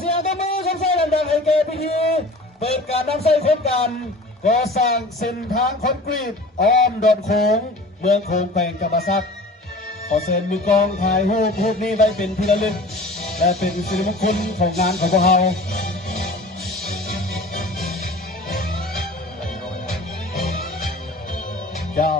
เสียงตบมือสงสัยดังๆให้แก่พิธีเปิดการนำใส่โครงการก่อสร้างเส้นทางคอนกรีตอ้อมดอนโขงเมืองโขงแขวงจำปาสักขอเชิญมือกองถ่ายรูปนี้ไว้เป็นที่ระลึกและเป็นสิริมงคลของงานของพวกเราเจ้า